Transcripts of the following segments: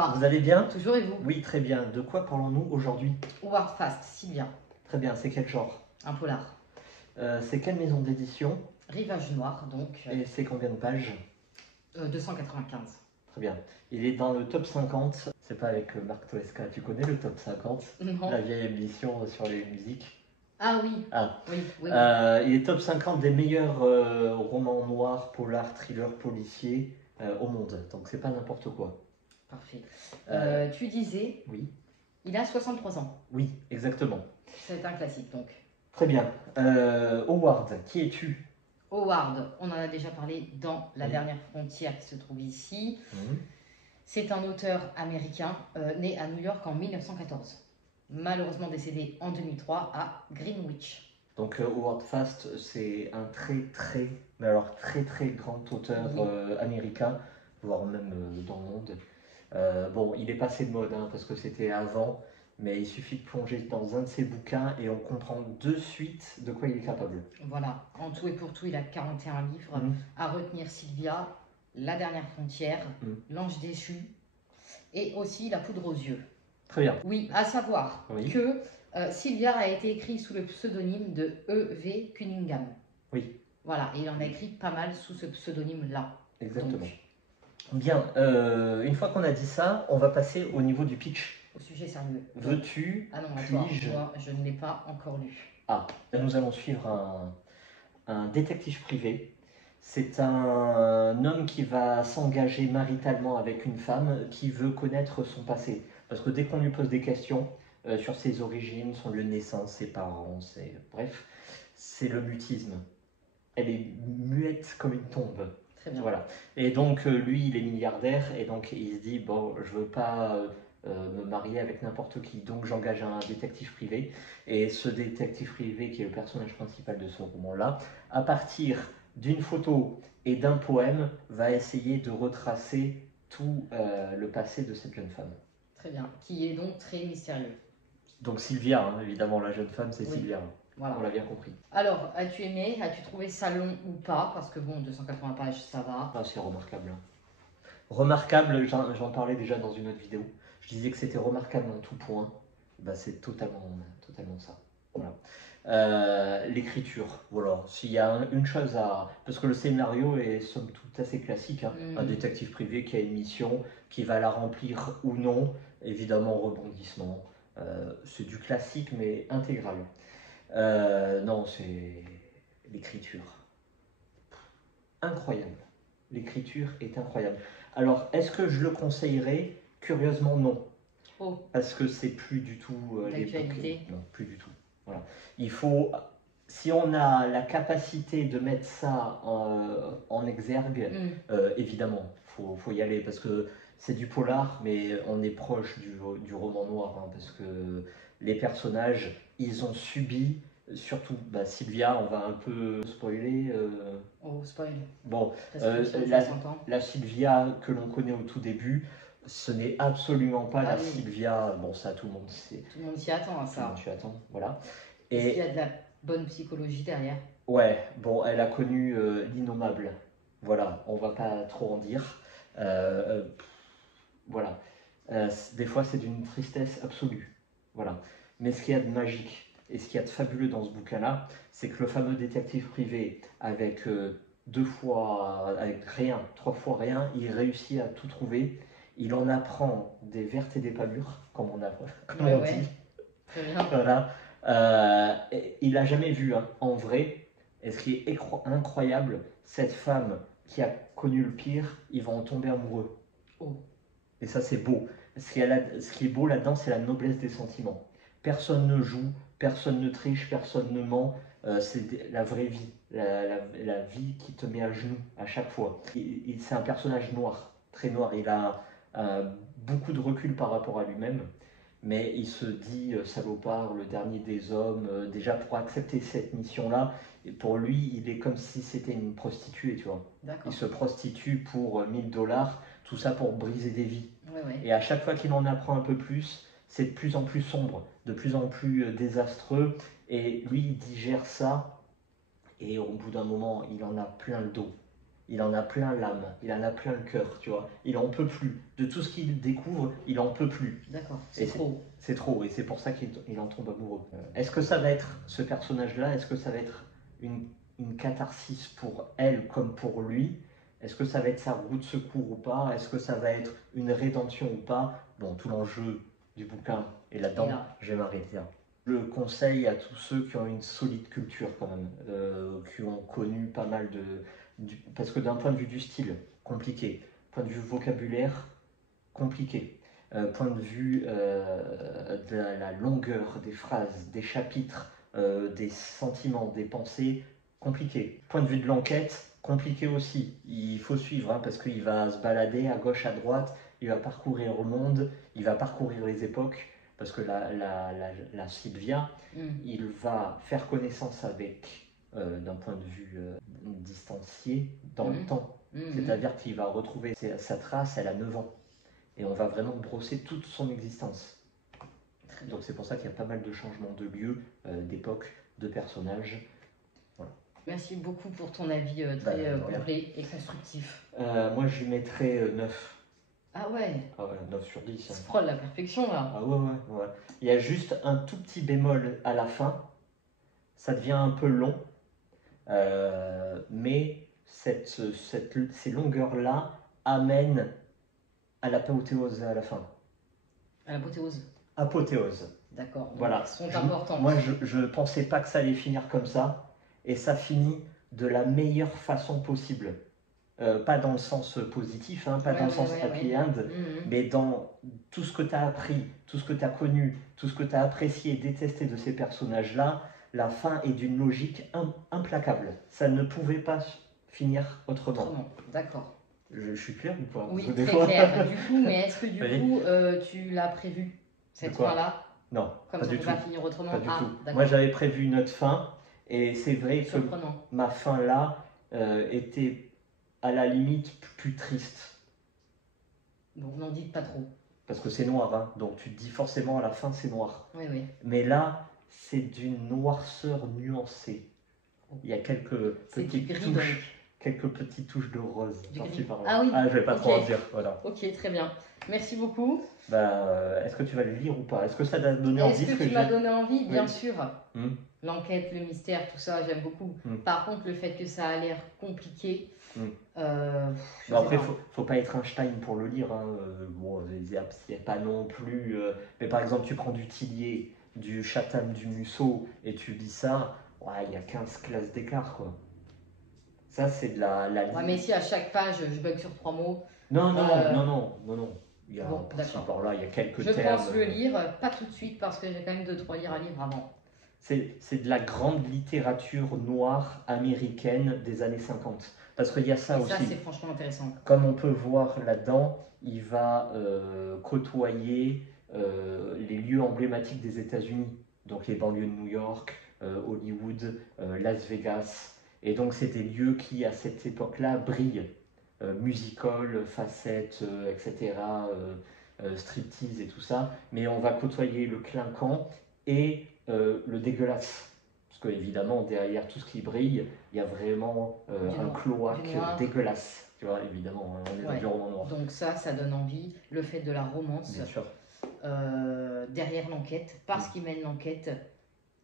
Bonsoir. Vous allez bien? Toujours et vous? Oui, très bien. De quoi parlons-nous aujourd'hui? Howard Fast, Sylvia. Très bien, c'est quel genre? Un polar. C'est quelle maison d'édition? Rivage Noir, donc. Et c'est combien de pages? 295. Très bien. Il est dans le top 50. C'est pas avec Marc Toesca. Tu connais le top 50? Non. La vieille émission sur les musiques. Ah oui. Ah. Oui, oui, oui. Il est top 50 des meilleurs romans noirs, polar, thriller, policiers au monde. Donc c'est pas n'importe quoi. Parfait. Tu disais, Oui. il a 63 ans. Oui, exactement. C'est un classique, donc. Très bien. Howard, qui es-tu? Howard, on en a déjà parlé dans La Oui. Dernière Frontière qui se trouve ici. Mhm. C'est un auteur américain né à New York en 1914. Malheureusement décédé en 2003 à Greenwich. Donc Howard Fast, c'est un mais alors très grand auteur Oui. américain, voire même dans le monde. Bon, il est passé de mode, hein, parce que c'était avant, mais il suffit de plonger dans un de ses bouquins et on comprend de suite de quoi il est capable. Voilà, en tout et pour tout, il a 41 livres. Mhm. À retenir Sylvia, La Dernière Frontière, L'Ange déchu et aussi La Poudre aux yeux. Très bien. Oui, à savoir Oui. que Sylvia a été écrit sous le pseudonyme de E.V. Cunningham. Oui. Voilà, et il en a écrit pas mal sous ce pseudonyme-là. Exactement. Donc, bien, une fois qu'on a dit ça, on va passer au niveau du pitch. au sujet sérieux. Veux-tu, Ah non, attends, puis-je... moi, je ne l'ai pas encore lu. Ah, nous allons suivre un détective privé. C'est un homme qui va s'engager maritalement avec une femme qui veut connaître son passé. Parce que dès qu'on lui pose des questions sur ses origines, son lieu de naissance, ses parents, bref, c'est le mutisme. Elle est muette comme une tombe. Très bien. Voilà. Et donc lui, il est milliardaire et donc il se dit, bon, je veux pas me marier avec n'importe qui, donc j'engage un détective privé. Et ce détective privé, qui est le personnage principal de ce roman-là, à partir d'une photo et d'un poème, va essayer de retracer tout le passé de cette jeune femme. Très bien, qui est donc très mystérieux. Donc Sylvia, hein, évidemment, la jeune femme, c'est Oui. Sylvia. Voilà. On l'a bien compris. Alors, as-tu aimé? As-tu trouvé ça long ou pas? Parce que bon, 280 pages, ça va. Ah, c'est remarquable. Remarquable, j'en parlais déjà dans une autre vidéo. Je disais que c'était remarquable en tout point. Bah, c'est totalement ça. Voilà. L'écriture, voilà. S'il y a une chose à... Parce que le scénario est somme toute assez classique. Hein. Un détective privé qui a une mission, qui va la remplir ou non. Évidemment, rebondissement. C'est du classique, mais intégral. Non, c'est l'écriture. Incroyable. L'écriture est incroyable. Alors, est-ce que je le conseillerais? Curieusement, non. Oh. Parce que c'est plus du tout l'actualité. Non, plus du tout. Voilà. Il faut, si on a la capacité de mettre ça en exergue, évidemment, faut y aller parce que c'est du polar, mais on est proche du roman noir, hein, parce que les personnages, ils ont subi. Surtout Sylvia, on va un peu spoiler. Oh, spoil. Bon, ça s'entend. la Sylvia que l'on connaît au tout début, ce n'est absolument pas la Sylvia. Bon, ça, tout le monde sait. Tout le monde s'y attend à ça. Tout le monde s'y attend, voilà. Est-ce qu'il y a de la bonne psychologie derrière? Ouais, bon, elle a connu l'innommable. Voilà, on va pas trop en dire. Voilà. Des fois, c'est d'une tristesse absolue. Voilà. Mais ce qu'il y a de magique et ce qu'il y a de fabuleux dans ce bouquin-là, c'est que le fameux détective privé, avec 2 fois, avec rien, 3 fois rien, il réussit à tout trouver. Il en apprend des vertes et des pas mûres, comme on dit. Très bien. Voilà. Il n'a jamais vu en vrai. Et ce qui est incroyable, cette femme qui a connu le pire, il va en tomber amoureux. Oh. Et ça, c'est beau. Ce qui est beau là-dedans, c'est la noblesse des sentiments. Personne ne joue, personne ne triche, personne ne ment. C'est la vraie vie, la vie qui te met à genoux à chaque fois. C'est un personnage noir, très noir. Il a beaucoup de recul par rapport à lui-même, mais il se dit salopard, le dernier des hommes. Déjà, pour accepter cette mission-là, pour lui, il est comme si c'était une prostituée, tu vois. Il se prostitue pour $1000, tout ça pour briser des vies. Et à chaque fois qu'il en apprend un peu plus, c'est de plus en plus sombre, de plus en plus désastreux. Et lui, il digère ça, et au bout d'un moment, il en a plein le dos. il en a plein l'âme, il en a plein le cœur, tu vois. Il en peut plus. De tout ce qu'il découvre, il en peut plus. D'accord, Et c'est trop. c'est trop, et c'est pour ça qu'il en tombe amoureux. Est-ce que ça va être, ce personnage-là, est-ce que ça va être une catharsis pour elle comme pour lui? Est-ce que ça va être sa roue de secours ou pas? Est-ce que ça va être une rédemption ou pas? Bon, tout l'enjeu du bouquin est là-dedans, Et là. je vais m'arrêter là. Le conseil à tous ceux qui ont une solide culture quand même, qui ont connu pas mal parce que d'un point de vue du style, compliqué. Point de vue vocabulaire, compliqué. Point de vue de la longueur des phrases, des chapitres, des sentiments, des pensées, compliqué. Point de vue de l'enquête, compliqué aussi. Il faut suivre parce qu'il va se balader à gauche, à droite, il va parcourir le monde, il va parcourir les époques, parce que la Sylvia, il va faire connaissance avec, d'un point de vue distancié, dans le temps. C'est-à-dire qu'il va retrouver sa trace, elle a 9 ans. Et on va vraiment brosser toute son existence. Donc c'est pour ça qu'il y a pas mal de changements de lieu, d'époque, de personnages. Voilà. Merci beaucoup pour ton avis très complet et constructif. Moi je lui mettrais 9. Ah ouais, Ah ouais, 9 sur 10. c'est proche de la perfection là. Ah ouais. Il y a juste un tout petit bémol à la fin. Ça devient un peu long. Mais ces longueurs-là amènent à l'apothéose à la fin. À l'apothéose. Apothéose. D'accord. Voilà. Sont importantes. Moi, je ne pensais pas que ça allait finir comme ça. Et ça finit de la meilleure façon possible. Pas dans le sens positif, hein, pas dans le sens happy end, mais dans tout ce que tu as appris, tout ce que tu as connu, tout ce que tu as apprécié et détesté de ces personnages-là. La fin est d'une logique implacable. Ça ne pouvait pas finir autrement. D'accord. Je suis clair ou pas? Oui, très clair. Du coup, mais est-ce que du coup, tu l'as prévu, cette fin-là? Non, comme pas ça du ne tout. peut pas finir autrement. Pas du tout. Moi, j'avais prévu une autre fin, et c'est vrai que ma fin-là était à la limite plus triste. Donc n'en dites pas trop. Parce que c'est noir, hein, donc tu te dis forcément à la fin c'est noir. Oui. Mais là, c'est d'une noirceur nuancée. Il y a quelques petites touches de rose. Ah oui. Ah, je vais pas trop en dire. Voilà. Ok, très bien. Merci beaucoup. Est-ce que tu vas le lire ou pas? Est-ce que ça t'a donné envie? Est-ce que tu m'as donné envie? Bien sûr. L'enquête, le mystère, tout ça, j'aime beaucoup. Par contre, le fait que ça a l'air compliqué. Après, faut pas être Einstein pour le lire. Hein. Bon, il n'y a pas non plus. Mais par exemple, tu prends du Tillier, du Chatham, du Musso, et tu lis ça, il y a 15 classes d'écart, quoi. Ça, c'est de la mais si à chaque page, je bug sur 3 mots. Non. Il y a par là, il y a quelques termes. Je pense le lire, pas tout de suite, parce que j'ai quand même 2-3 livres à lire avant. C'est de la grande littérature noire américaine des années 50. Parce qu'il y a ça aussi. Ça, c'est franchement intéressant. Comme on peut voir là-dedans, il va côtoyer les lieux emblématiques des États-Unis. Donc les banlieues de New York, Hollywood, Las Vegas. Et donc c'est des lieux qui, à cette époque-là, brillent. Music hall, facettes, etc., striptease et tout ça. Mais on va côtoyer le clinquant et le dégueulasse. Parce que évidemment, derrière tout ce qui brille, il y a vraiment un cloaque dégueulasse. Tu vois, évidemment, on est dans du roman noir. Donc ça donne envie. Le fait de la romance. Bien sûr. Derrière l'enquête, parce qu'il mène l'enquête,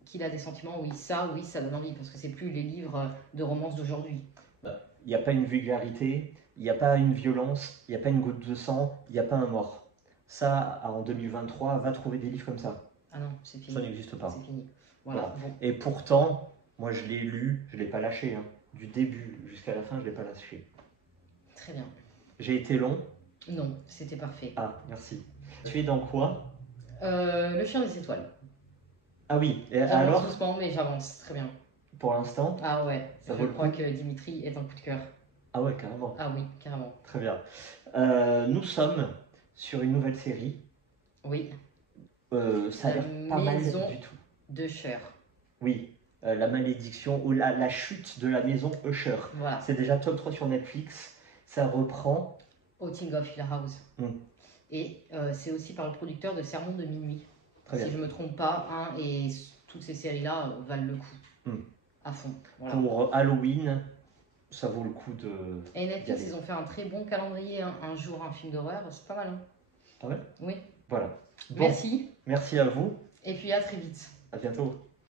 qu'il a des sentiments, oui, ça donne envie. Parce que c'est plus les livres de romance d'aujourd'hui. Il n'y a pas une vulgarité, il n'y a pas une violence, il n'y a pas une goutte de sang, il n'y a pas un mort. Ça, en 2023, va trouver des livres comme ça. Ah non, c'est fini. Ça n'existe pas. C'est fini. Voilà. Bon. Et pourtant, moi je l'ai lu, je ne l'ai pas lâché. Hein. Du début jusqu'à la fin, je ne l'ai pas lâché. Très bien. J'ai été long? Non, c'était parfait. Ah, merci. Tu es dans quoi? Le chien des étoiles. Ah oui, et j'avance alors doucement, mais j'avance très bien. Pour l'instant? Ah ouais, je crois que Dimitri est un coup de cœur. Ah ouais, carrément. Ah oui, carrément. Très bien. Nous sommes sur une nouvelle série. Oui. Ça a l'air pas mal du tout. De Usher. Oui, la malédiction ou la chute de la maison Usher. Voilà. C'est déjà top 3 sur Netflix. Ça reprend. Outing of Hill House. Et c'est aussi par le producteur de Sermon de minuit. Très bien. Si je ne me trompe pas, et toutes ces séries-là valent le coup. À fond. Voilà. Pour Halloween, ça vaut le coup de. Et Netflix, aller. ils ont fait un très bon calendrier, hein. Un jour, un film d'horreur, c'est pas mal. Hein. Pas mal. Oui. Voilà. Bon, Merci. merci à vous. Et puis à très vite. À bientôt.